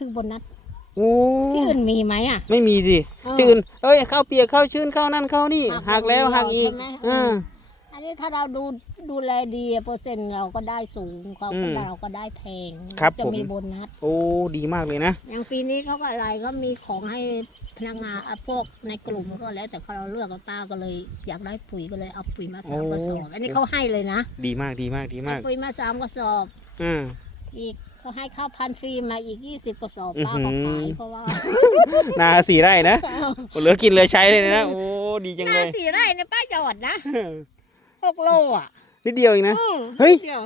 คือโบนัสโอ้ที่อื่นมีไหมอะ ไม่มีสิเออที่อื่นเอ้ยข้าวเปียกข้าวชื้นข้าวนั่นข้าวนี่หัหักกแล้วอย่างเดียวหักอีกใช่ไหมอ่า อันนี้ถ้าเราดูดูแลดีอะเปอร์เซ็นต์เราก็ได้สูงเขาอืก็มเราก็ได้แพงครับจะผม มีโบนัส โอ้ดีมากเลยนะ อย่างปีนี้เขาก็อะไรก็มีของให้พนักงานอะพวกในกลุ่มก็แล้วแต่เขาเราเลือกกับป้าก็เลย อยากได้ปุ๋ยก็เลยเอาปุ๋ยมาสามโอ้ กระสอบอันนี้เขาให้เลยนะดีมากดีมากดีมากเอาปุ๋ยมาสามกระสอบ อ่าอีก เขาให้ข้าวพันธุ์ฟรีมาอีกยี่สิบกระสอบอื้อป้าหืก็อขายเพราะว่านาสี่ไร่นะเหลือกินเหลือใช้เลยนะ โอ้ดีจังหเลน้ายสี่ไร่เนี่ยป้าหยอดนะหกโลอะนิดเดียวเองนะอืมเฮ้ยดีว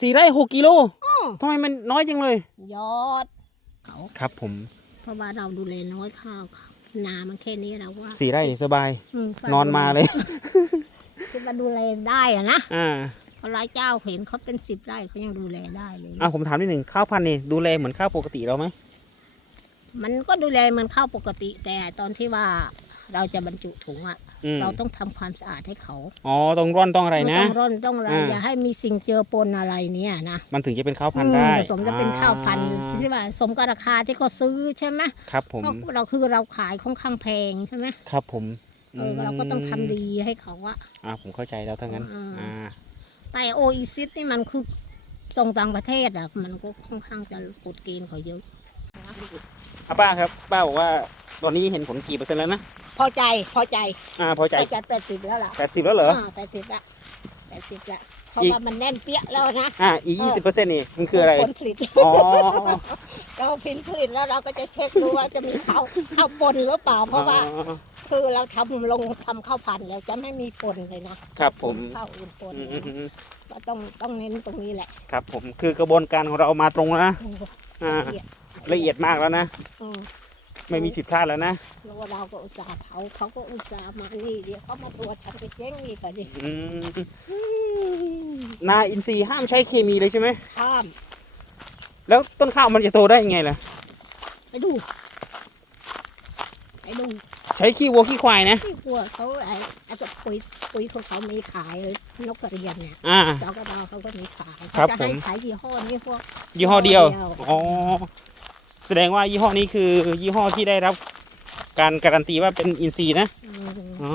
สี่ไร่หกกิโลอืมทำไมมันน้อยจังเลยยอดเขาครับผมเพราะว่าเราดูแลน้อยข้าวเขานามันแค่นี้เราว่าสี่ไร่นี่สบายอืมนอนมาเลยคิดว่าดูแลได้อะนะอ่า เพราะหลายเจ้าเห็นเขาเป็นสิบไร่เขายังดูแลได้เลยอ่าผมถามนิดหนึ่งข้าวพันธุ์นี่ดูแลเหมือนข้าวปกติเราไหมมันก็ดูแลเหมือนข้าวปกติ แต่ตอนที่ว่าเราจะบรรจุถุงอะอืมเราต้องทำความสะอาดให้เขาอ๋อต้องร่อนต้องอะไรนะ ต้องร่อนต้องอะไรอ่า อย่าให้มีสิ่งเจือปนอะไรเนี่ยนะมันถึงจะเป็นข้าวพันธุ์อืมได้ผสมจะเป็นข้าวพันธุ์อ่าที่ว่าสมกับราคาที่เขาซื้อใช่ไหมครับผมเพราะเราคือเราขายค่อนข้างแพงใช่ไหมครับผมเออเราก็ต้องทำดีให้เขาอะ อ่าผมเข้าใจแล้วถ้างั้น อ่า อ่า แต่โออีซินี่มันคือส่งต่างประเทศอะมันก็ค่อนข้างจะกดเกณฑ์เขาเยอะอะป้าครับ ป้าบอกว่าตอนนี้เห็นผลกี่เปอร์เซ็นต์แล้วนะ พอใจพอใจอ่าพอใจพอใจแปดสิบแล้วล่ะแปดสิบแล้วเหรอแปดสิบละแปดสิบละเพราะอีกว่ามันแน่นเปี้ยแล้วนะอ่าอีกยี่สิบเปอร์เซ็นต์นี่มันคืออะไรผลผลิตอ๋อเราผลผลิตแล้วเราก็จะเช็คดูว่าจะมีข้าวข้าวปนหรือเปล่าเพราะว่าอ๋อ คือเราทำลงทำข้าวพันธุ์แล้วจะไม่มีปนเลยนะครับผม ข้าวอื่นปนอืมอืมอืมก็ต้องต้องเน้นตรงนี้แหละครับผมคือกระบวนการของเรามาตรงแล้วนะอ่าละเอียดละเอียดมากแล้วนะ อืมไม่มีผิดพลาดแล้วนะแล้วเราก็อุตส่าห์เผาเขาก็อุตส่าห์มานี่เดี๋ยวเขามาตรวจฉันไปเจ๊งนี่ก็ดิอืมอืมนาอินทรีย์ห้ามใช้เคมีเลยใช่ไหมข้ามแล้วต้นข้าวมันจะโตได้ยังไงล่ะไปดู ไปดูใช้ขี้วัวขี้ควายนะ ที่กลัวเขาไอ้ไอ้ตัวปุ๋ยปุ๋ยของเขามีขายเลยนกกระเรียนเนี่ยอ่าจอกระดอเขาก็มีขายครับเขาจะให้ผม ขายยี่ห้อนี้พวก ยี่ห้อเดียว ยี่ห้อเดียว อ๋อ แสดงว่ายี่ห้อนี้คือยี่ห้อที่ได้รับการการันตีว่าเป็นอินทรีย์นะ อืมอ๋อ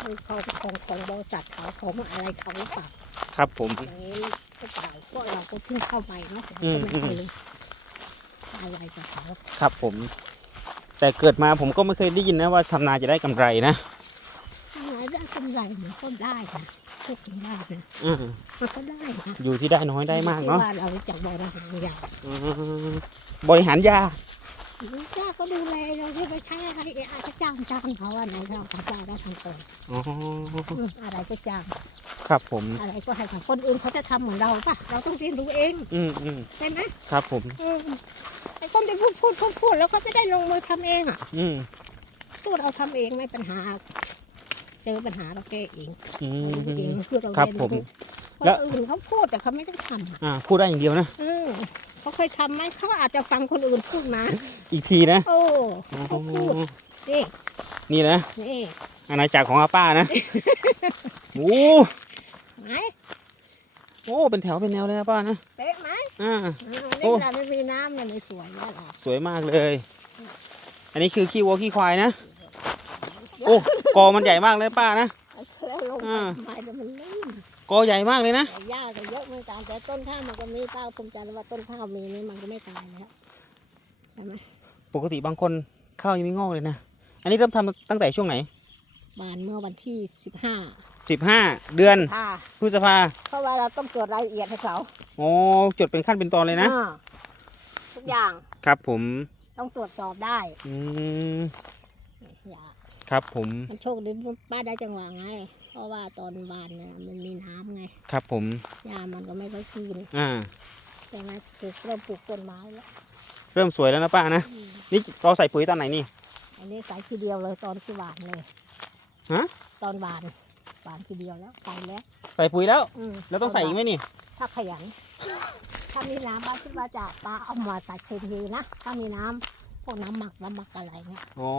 คือของของของบริษัทเขาของอะไรเขาหรือเปล่าครับผม อย่างนี้หรือเปล่าพวกเราก็เพิ่งเข้าไปเนาะเราอืก็มไม่เคยรู้อะไรกับเขาครับผม แต่เกิดมาผมก็ไม่เคยได้ยินนะว่าทำนาจะได้กำไรนะทำไงได้กำไรมันก็ได้นะพูดถึงได้นะอืมมันก็ได้นะอยู่ที่ได้น้อยได้มากเนาะที่ว่าเราจะบริหารอย่างอืมบริหารยา จ้าก็ดูแลเราที่ไปใช้อะไรเอะอาจจะจ้างจ้างเขาอันไหนเราทำจ้างได้ทำก่อนอ๋ออืมอะไรก็จ้าง ครับผม อะไรก็ให้ทำคนอื่นเขาจะทำเหมือนเราปะเราต้องเรียนรู้เอง อืมอืมใช่ไหมครับผมอืมไอ้คนที่พูดพูดพูดพูดแล้วก็ไม่ได้ลงมือทำเองอะ อืมสู้เราทำเองไม่ปัญหา เจอปัญหาเราแก้เองอืเรารู้เองมคือเราครับเรียนผมรู้คแล้นวอื่นเขาพูดแต่เขาไม่ได้ทำอะอ่าพูดได้อย่างเดียวนะอืม เขาเคยทำไหมเขาอาจจะฟังคนอื่นพูดมาอีกทีนะโอ้อ๋อเขาพูดนี่นี่นะนี่อาณาจักรของอาป้านะโอ้ไหมโอ้ เป็นแถวเป็นแนวเลยนะป้านะเป๊ะไหมอ่าอืมโอ้นี่เราไม่มีน้ำเนี่ยไม่สวยแล้วล่ะสวยมากเลย อันนี้คือขี้วัวขี้ควายนะโอ้กอมันใหญ่มากเลยป้านะแล้วลงอ่าไปไม้แต่มันลื่น กอใหญ่มากเลยนะแต่หญ้าก็เยอะเหมือนกันแต่ต้นข้าวมันก็มีป้าภูมิใจว่าต้นข้าวมีนี่มันก็ไม่ตายแล้วใช่ไหมปกติบางคนข้าวยังไม่งอกเลยนะ อันนี้เริ่มทำตั้งแต่ช่วงไหนบานเมื่อวันที่สิบห้าสิบห้าเดือนค่ะพฤษภาเพราะว่าเราต้องตรวจรายละเอียดให้เขาโอ้จดเป็นขั้นเป็นตอนเลยนะ อ่าทุกอย่างครับ ผมต้องตรวจสอบได้อืมอย่าครับผม มันโชคดีป้าได้จังหวะไงเพ ราะว่าตอนบานเนี่ยมันมีน้ำไงครับผมหญ้ามันก็ไม่ค่อยกินอ่าใช่ไหมปลูกเริ่มปลูกต้นไม้แล้วเริ่มสวยแล้วนะป้านะอืมนี่เราใส่ปุ๋ยตอนไหนนี่ อันนี้ใส่ทีเดียวเลยตอนที่หวานเลยฮะตอนหวานหวานทีเดียวแล้วใส่แล้ว ใส่ปุ๋ยแล้วอืมแล้วต้องใส่อีกไหมนี่ ถ้าขยันถ้ามีน้ำบ้านคิดว่าจะปลาเอามาใส่เคมีนะถ้ามีน้ำพวกน้ำหมักน้ำหมักอะไรเงี้ยอ๋อ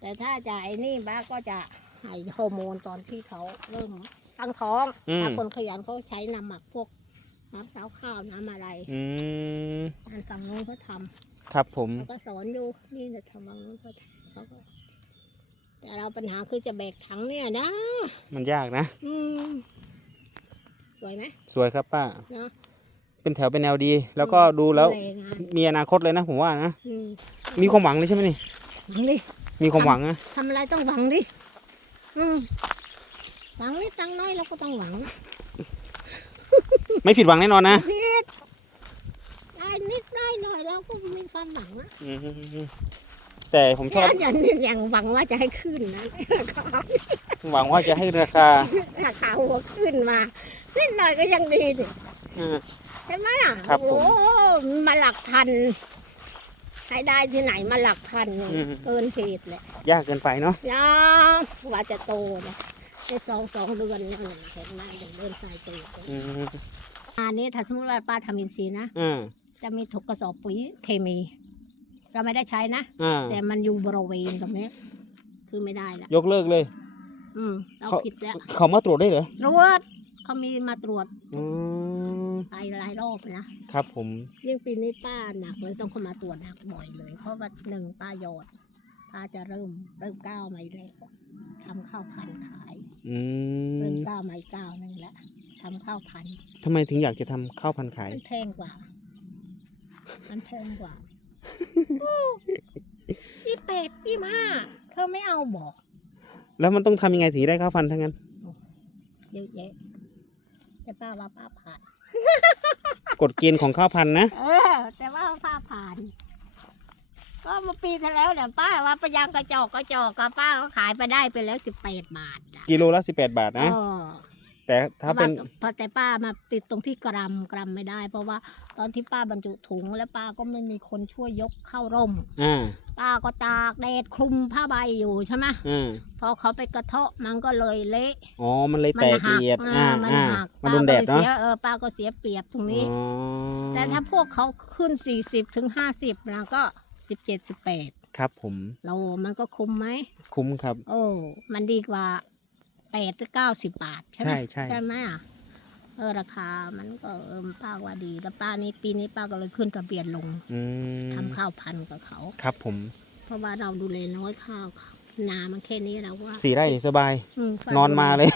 แต่ถ้าจะไอ้นี่บ้าก็จะ ให้ฮอร์โมนตอนที่เขาเริ่มตั้งท้องอืม ถ้าคนขยันเขาใช้น้ำหมักพวกน้ำสาวข้าวน้ำอะไรอืมอันฝั่งนู้นเขาทครับผมำเขาก็สอนอยู่นี่จะทำฝั่งนู้นเขาทำเขาก็แต่เราปัญหาคือจะแบกถังเนี่ยนะ มันยากนะ อืม สวยไหมสวยครับป้า เนาะเป็นแถวเป็นแนวดี แล้วก็ดูแล้วเงานมีอนาคตเลยนะผมว่านะ อืมมีความหวังเลยใช่ไหมนี่ หวังดิมีความหวังนะทำอะไรต้องหวังดิ อืมหวังนิดตังค์น้อยเราก็ต้องหวังไม่ผิดหวังแน่นอนนะนิดได้นิดได้หน่อยเราก็มีความหวังนะอืมแต่ผมชอบอย่างอย่างหวังว่าจะให้ขึ้นนะราคาหวังว่าจะให้ราคาราคาหัวขึ้นมานิดหน่อยก็ยังดีดิอืมใช่ไหมอะครับผมโอ้โหมาหลักพัน ใช้ได้ที่ไหนมาหลักพันเกินเพจเลยยากเกินไปเนาะยังว่าจะโตนะไอ้สองสองเดือนเนี่ยเห็นไหมเดี๋ยวเดินสายโตอืมอันนี้ถ้าสมมติว่าป้าทำอินทรีย์นะ อ่าจะมีถุกกระสอบปุ๋ยเคมี เราไม่ได้ใช้นะ อ่าแต่มันอยู่บริเวณตรงนี้ คือไม่ได้ละยกเลิกเลย อืม เราเขา ผิดแล้วเขามาตรวจได้เหรอตรวจเขามีมาตรวจอืมหลายหลาย รอบนะ ครับผม ยิ่งปีนี้ป้าหนักเลยต้องเข้ามาตรวจหนักบ่อยเลย เพราะว่าหนึ่งป้าหยอดป้าจะเริ่มเริ่มก้าวมาอีกแล้วทำข้าวพันธุ์ขายอืเริ่มมก้าวมาอีกก้าวหนึงแล้วทำข้าวพันธุ์ทำไมถึงอยากจะทำข้าวพันธุ์ขาย มันแพงกว่า มันแพงกว่ายี่เป็ดยี่ห้าเธอไม่เอาบอก แล้วมันต้องทำยังไงถึงได้ข้าวพันธุ์ทั้งนั้น เยอะแยะแต่ป้าว่าป้าผ่าน กฎเกณฑ์ของข้าวพันธุ์นะ เออ แต่ว่าป้าผ่าน ก็เมาปีที่แล้วเนี่ยป้าว่าปะยางกระจอกกระจอกกับป้าก็ขายไปได้ไปแล้วสิบแปดบาทอะกิโลละสิบแปดบาทนะ เออ แต่ถ้าเป็นพระว่พอแต่ป้ามาติดตรงที่กรัมกรัมไม่ได้ เพราะว่าตอนที่ป้าบรรจุถุงแล้วป้าก็ไม่มีคนช่วยยกเข้าร่มอ่าป้าก็ตากแดดคลุมผ้าใบอยู่ใช่ไหมอ่าพอเขาไปกระเทาะมันก็เลยเละอ๋อมันเลยมัแตกหัละเอียดเออ่าอมันอ่าหักมันป้าโดนก็แดเลดยเนาะเสียเออป้าก็เสียเปรียบตรงนี้อ๋อแต่ถ้าพวกเขาขึ้นสี่สิบถึงห้าสิบแล้วก็สิบเจ็ดสิบแปดครับผม เรามันก็คุ้มไหมคุ้มครับ โอ้มันดีกว่า แปดหรือเก้าสิบบาทใช่ไหมใช่ใช่ ใช่ไหมอะเออราคามันก็เออป้าว่าดี แล้วป้านี้ปีนี้ป้าก็เลยขึ้นทะเบียนลงอืมทำข้าวพันธุ์กับเขา ครับผมเพราะว่าเราดูแลน้อยข้าวเขานามันแค่นี้เราว่าสี่ไร่สบายมนอนมาเลย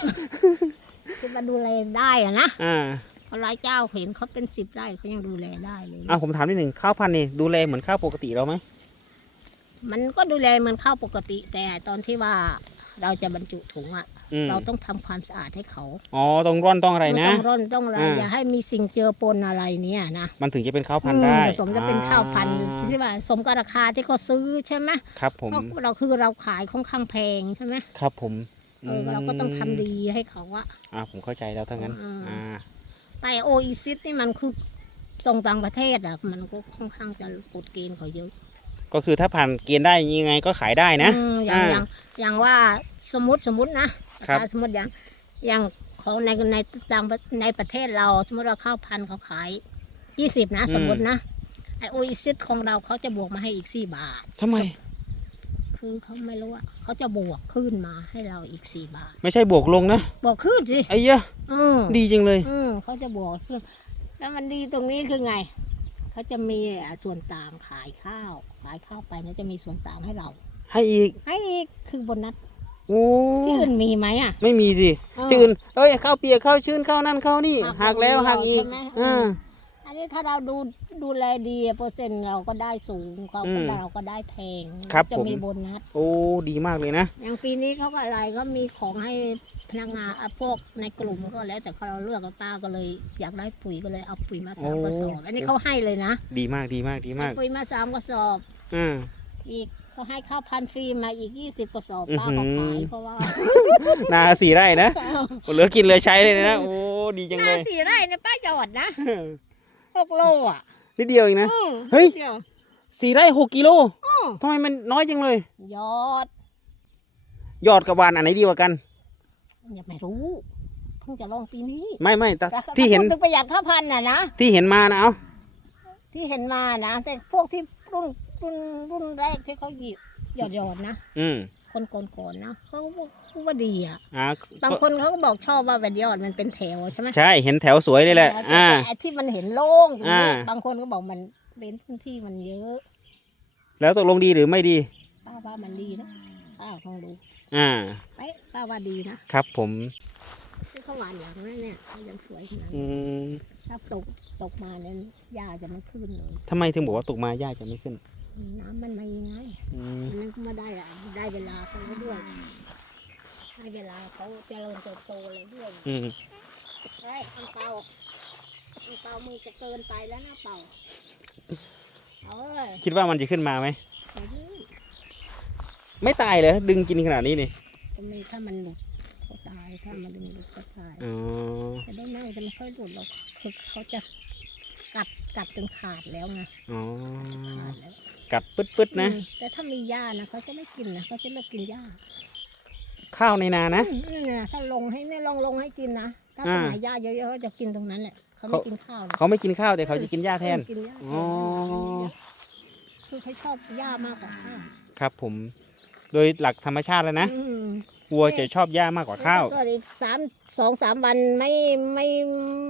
คือมาดูแลได้อะนะอ่าเพราะหลายเจ้าเห็นเขาเป็นสิบไร่เขายังดูแลได้เลยอะผมถามนิดหนึ่งข้าวพันธุ์นี่ดูแลเหมือนข้าวปกติเราไหมมันก็ดูแลเหมันข้าวปกติ แต่ตอนที่ว่า เราจะบรรจุถุงอะอืม เราต้องทำความสะอาดให้เขาอ๋อต้องร่อนต้องอะไรนะ ต้องร่อนต้องอะไรอ่า อย่าให้มีสิ่งเจือปนอะไรเนี่ยนะมันถึงจะเป็นข้าวพันอืธุ์มได้ผสมจะเป็นข้าวพันธุ์อ่าที่ว่าสมกับราคาที่เขาซื้อใช่ไหมครับผม เพราะเราคือเราขายค่อนข้างแพงใช่ไหมครับผมเออเราก็ต้องทำดีให้เขาอะ อ่าผมเข้าใจแล้วทั้งนั้น อ่า อ่าไปโออีซินี่มันคือส่งต่างประเทศอะมันก็ค่อนข้างจะกดเกณฑ์เขาเยอะ ก็คือถ้าผ่านเกณฑ์ได้ยังไงก็ขายได้นะอืมอย่างอ่าอย่างอย่างว่าสมมติสมมตินะครับ สมมติอย่างอย่างของในในต่างประในประเทศเรา สมมติเราข้าวพันธุ์เขาขายยี่สิบนะ สมมตินะไอโออีซิของเราเขาจะบวกมาให้อีกสี่บาท ทำไม คือเขาไม่รู้ว่าเขาจะบวกขึ้นมาให้เราอีกสี่บาท ไม่ใช่บวกลงนะบวกขึ้นสิไอ้เหี้ยะอืมดีจริงเลย อืมเขาจะบวกขึ้น แล้วมันดีตรงนี้คือไง เขาจะมีส่วนต่างขายข้าว ขายข้าวไปเนี่ยจะมีส่วนต่างให้เรา ให้อีก ให้อีกคือโบนัสโอ้ที่อื่นมีไหมอะ ไม่มีสิเออที่อื่นเอ้ยข้าวเปียกข้าวชื้นข้าวนั่นข้าวนี่หัหักกแล้วอย่างเดียวหักอีกใช่ไหมอ่า อันนี้ถ้าเราดูดูแลดีอะเปอร์เซ็นต์เราก็ได้สูงเขาอืก็มเราก็ได้แพงครับจะผม มีโบนัส โอ้ดีมากเลยนะ อย่างปีนี้เขาก็อะไรก็มีของให้พนักงานอะพวกในกลุ่มก็แล้ว แต่เขาเราเลือกกับป้าก็เลย อยากได้ปุ๋ยก็เลยเอาปุ๋ยมาสามโอ้กระสอบอันนี้เขาให้เลยนะดีมากดีมากดีมากเอาปุ๋ยมาสามกระสอบ อ่า อีกเขาให้ข้าวพันธุ์ฟรีมาอีกยี่สิบกระสอบอื้อป้าหือก็ขายเพราะว่านาสี่ไร่นะเหลือกินเหลือใช้เลยนะ โอ้ดีจังหเลน้าย สี่ไร่เนี่ยป้าหยอดนะ หกโลอะนิดเดียวเองนะ อืมเฮ้ย ดีวสี่ไร่หกกิโลอืมทำไมมันน้อยจังเลยหยอดยอดกับหวานอันไหนดีกว่ากัน ยังไม่รู้ เพิ่งจะลองปีนี้ไม่ไม่แต่แต่ที่เห็น ถ้าพูดถึงประหยัดข้าวพันธุ์น่ะนะ ที่เห็นมานะเอาที่เห็นมานะ แต่พวกที่รุ่นรุ่นรุ่นแรกที่เขาหยิบหยอดหยอดๆนะ อืม คนก่อนๆนะเขาก็บอกว่าดีอะอ่าบางก็คนเขาก็บอกชอบว่าแบบยอดมันเป็นแถวใช่ไหมใช่เห็นแถวสวยเลยแหละแต่อ่าไอ้ที่มันเห็นโล่งอย่างนี้อ่า บางคนก็บอกมันเป็นพื้นที่มันเยอะแล้วตกลงดีหรือไม่ดี ป้าว่ามันดีนะป้าคงดูอ่า ไปป้าว่าดีนะครับผมที่เขาหวานอย่างนั้นเนี่ยเขายังสวยขนาดอืนี้มถ้าตกตกมาเนี่ยหญ้าจะไม่ขึ้นเลยทำไมถึงบอกว่าตกมาหญ้าจะไม่ขึ้น น้ำมันไม่ไงอืมอันนั้นก็ไม่ได้อะได้เวลาเขาด้วยได้เวลาเขาเจริญเติบโตอะไรด้วยอืมเฮ้ยอังเปาอังเปามือจะเกินไปแล้วนะเปาเอ้ยคิดว่ามันจะขึ้นมาไหมไปดิไม่ตายเลยดึงกินขนาดนี้นี่ก็มีถ้ามันหลุดก็ตายถ้ามันดึงหลุดก็ตาย อ๋อแต่ได้ไม่จะไม่ค่อยหลุดหรอกคือเขาจะกัดกัดจนขาดแล้วไงอ๋อขาดแล้ว กัดปึ๊ดปึ๊ดๆนะอืมแต่ถ้ามีหญ้านะเขาจะไม่กินนะเขาจะเลิกกินหญ้าข้าวในนานะอืมนี่นะถ้าลงให้เนี่ยลองลงให้กินนะถ้าตรงไหนหญ้าเยอะๆเขาจะกินตรงนั้นแหละเขาไม่เขากินข้าวนะเขาไม่กินข้าวแต่เขาจะกินหญ้าแทนกินหญ้าแทอ๋อนคือเขาชอบหญ้ามากกว่าข้าวครับผม โดยหลักธรรมชาติแล้วนะอืมวัวจะชอบหญ้ามากกว่าข้าวก็อีกสามสองสามวันไม่ไม่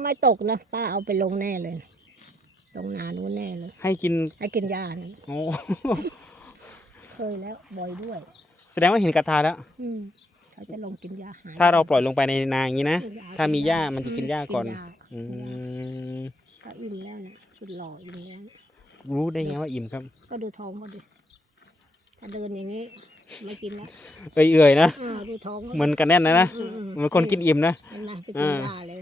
ไม่ตกนะป้าเอาไปลงแน่เลย ลงนานู้นแน่เลย ให้กินให้กินหญ้านะโอ้ เคยแล้วบ่อยด้วย แสดงว่าเห็นกระทาแล้ว อืมเขาจะลงกินหญ้าหายถ้าเราปล่อยลงไปในนาอย่างนี้นะ กินหญ้ถ้ามีหญ้ามันจะกินหญ้าก่อนหญ้อืมก็อิ่มแล้วนะสุดหล่ออิ่มแล้ว รู้ได้ไงว่าอิ่มครับ ก็ดูท้องก็ดิถ้าเดินอย่างนี้ไม่กินแล้วเอื่อยๆนะเออดูท้องขาเหมือนกันแน่นนะนะอืมอืมเหมือนคนกินอิ่มนะ เห็นไหมไปกินอ่าหญ้าเลย